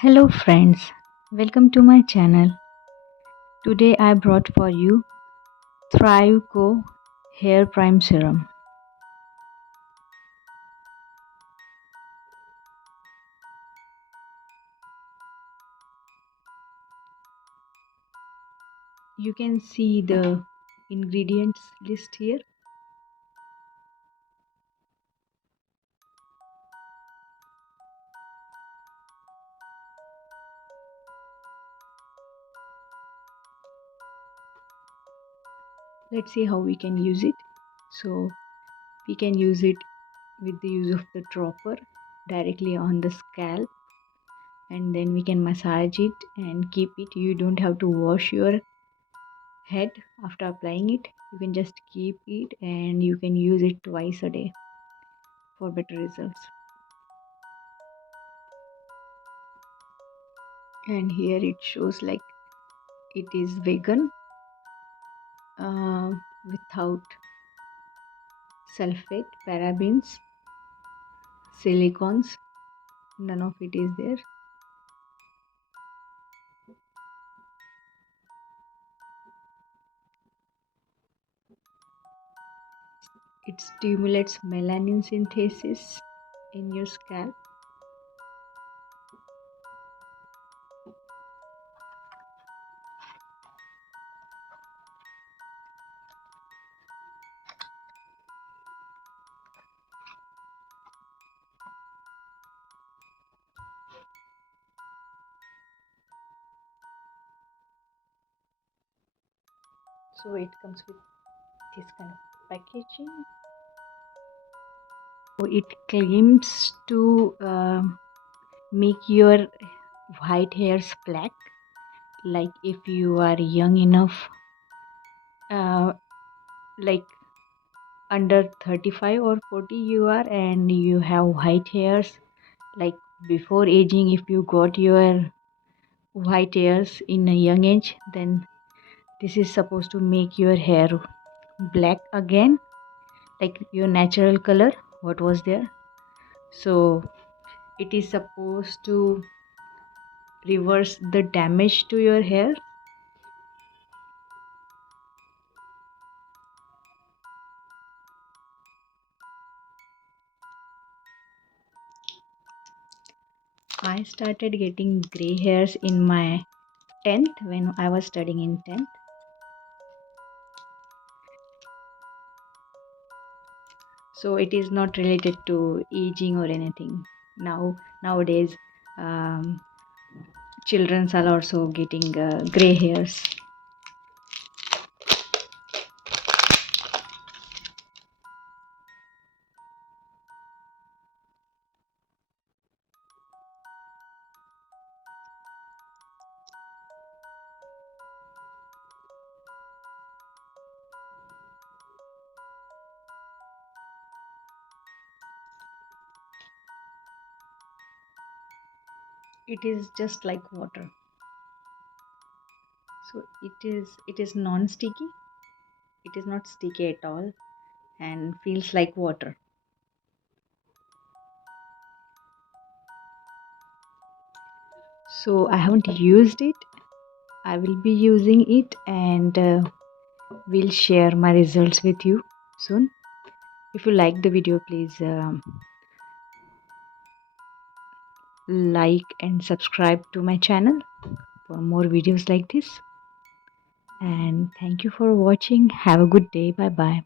Hello friends, welcome to my channel. Today I brought for you Thrive Co Hair Prime Serum. You can see the ingredients list here. Let's see how we can use it. So we can use it with the use of the dropper directly on the scalp, and then we can massage it and keep it. You don't have to wash your head after applying it. You can just keep it and you can use it twice a day for better results. And here it shows like it is vegan, without sulfate, parabens, silicons, none of it is there. It stimulates melanin synthesis in your scalp. So it comes with this kind of packaging. So it claims to make your white hairs black. Like if you are young enough, uh, like under 35 or 40 you are, and you have white hairs, like before aging, if you got your white hairs in a young age, then this is supposed to make your hair black again, like your natural color what was there. So it is supposed to reverse the damage to your hair. I started getting gray hairs in my 10th, when I was studying in 10th. So it is not related to aging or anything. Nowadays, um, children are also getting gray hairs. It is just like water. So it is non-sticky. It is not sticky at all and feels like water. So I haven't used it. I will be using it, and will share my results with you soon. If you like the video, please like and subscribe to my channel for more videos like this. And thank you for watching. Have a good day. Bye bye.